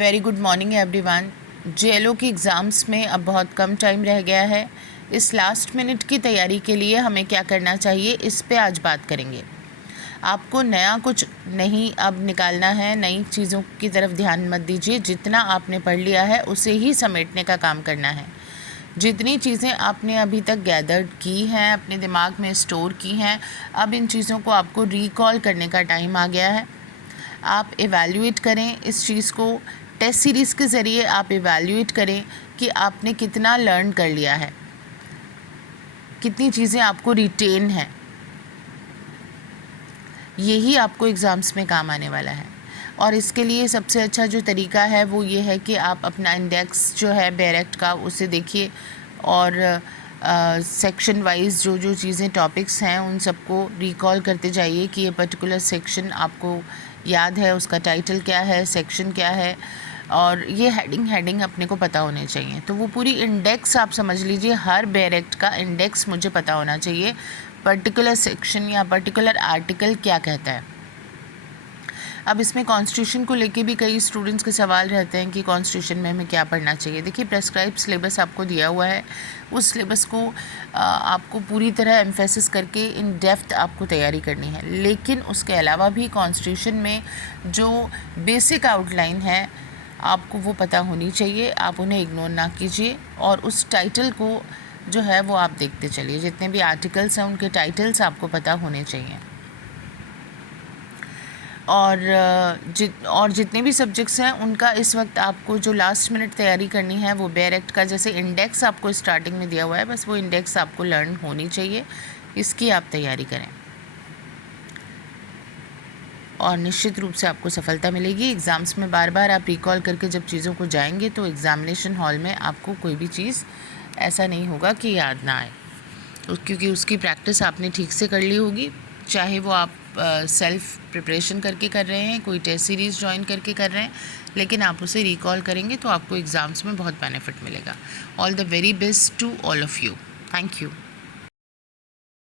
Very good morning everyone. JLO की exams में अब बहुत कम टाइम रह गया है। इस लास्ट मिनट की तैयारी के लिए हमें क्या करना चाहिए, इस पे आज बात करेंगे। आपको नया कुछ नहीं अब निकालना है, नई चीज़ों की तरफ ध्यान मत दीजिए। जितना आपने पढ़ लिया है उसे ही समेटने का काम करना है। जितनी चीज़ें आपने अभी तक गैदर्ड की हैं, अपने दिमाग में स्टोर की हैं, अब इन चीज़ों को आपको रिकॉल करने का टाइम आ गया है। आप इवैल्यूएट करें इस चीज़ को। टेस्ट सीरीज़ के ज़रिए आप इवैल्यूएट करें कि आपने कितना लर्न कर लिया है, कितनी चीज़ें आपको रिटेन हैं। यही आपको एग्ज़ाम्स में काम आने वाला है। और इसके लिए सबसे अच्छा जो तरीका है वो ये है कि आप अपना इंडेक्स जो है डायरेक्ट का उसे देखिए और सेक्शन वाइज जो जो चीज़ें टॉपिक्स हैं उन सबको रिकॉल करते जाइए कि ये पर्टिकुलर सेक्शन आपको याद है, उसका टाइटल क्या है, सेक्शन क्या है, और ये हेडिंग अपने को पता होने चाहिए। तो वो पूरी इंडेक्स आप समझ लीजिए, हर डायरेक्ट का इंडेक्स मुझे पता होना चाहिए, पर्टिकुलर सेक्शन या पर्टिकुलर आर्टिकल क्या कहता है। अब इसमें कॉन्स्टिट्यूशन को लेके भी कई स्टूडेंट्स के सवाल रहते हैं कि कॉन्स्टिट्यूशन में हमें क्या पढ़ना चाहिए। देखिए, प्रेस्क्राइब सिलेबस आपको दिया हुआ है, उस सिलेबस को आपको पूरी तरह एम्फेसिस करके इन डेप्थ आपको तैयारी करनी है। लेकिन उसके अलावा भी कॉन्स्टिट्यूशन में जो बेसिक आउटलाइन है आपको वो पता होनी चाहिए, आप उन्हें इग्नोर ना कीजिए। और उस टाइटल को जो है वो आप देखते चलिए, जितने भी आर्टिकल्स हैं उनके टाइटल्स आपको पता होने चाहिए। और जितने भी सब्जेक्ट्स हैं उनका इस वक्त आपको जो लास्ट मिनट तैयारी करनी है वो डायरेक्ट का जैसे इंडेक्स आपको स्टार्टिंग में दिया हुआ है, बस वो इंडेक्स आपको लर्न होनी चाहिए, इसकी आप तैयारी करें और निश्चित रूप से आपको सफलता मिलेगी। एग्ज़ाम्स में बार बार आप रिकॉल करके जब चीज़ों को जाएंगे तो एग्ज़ामिनेशन हॉल में आपको कोई भी चीज़ ऐसा नहीं होगा कि याद ना आए, क्योंकि उसकी प्रैक्टिस आपने ठीक से कर ली होगी। चाहे वो आप सेल्फ प्रिपरेशन करके कर रहे हैं, कोई टेस्ट सीरीज़ ज्वाइन करके कर रहे हैं, लेकिन आप उसे रिकॉल करेंगे तो आपको एग्ज़ाम्स में बहुत बेनिफिट मिलेगा। All the very best to all of you. Thank you.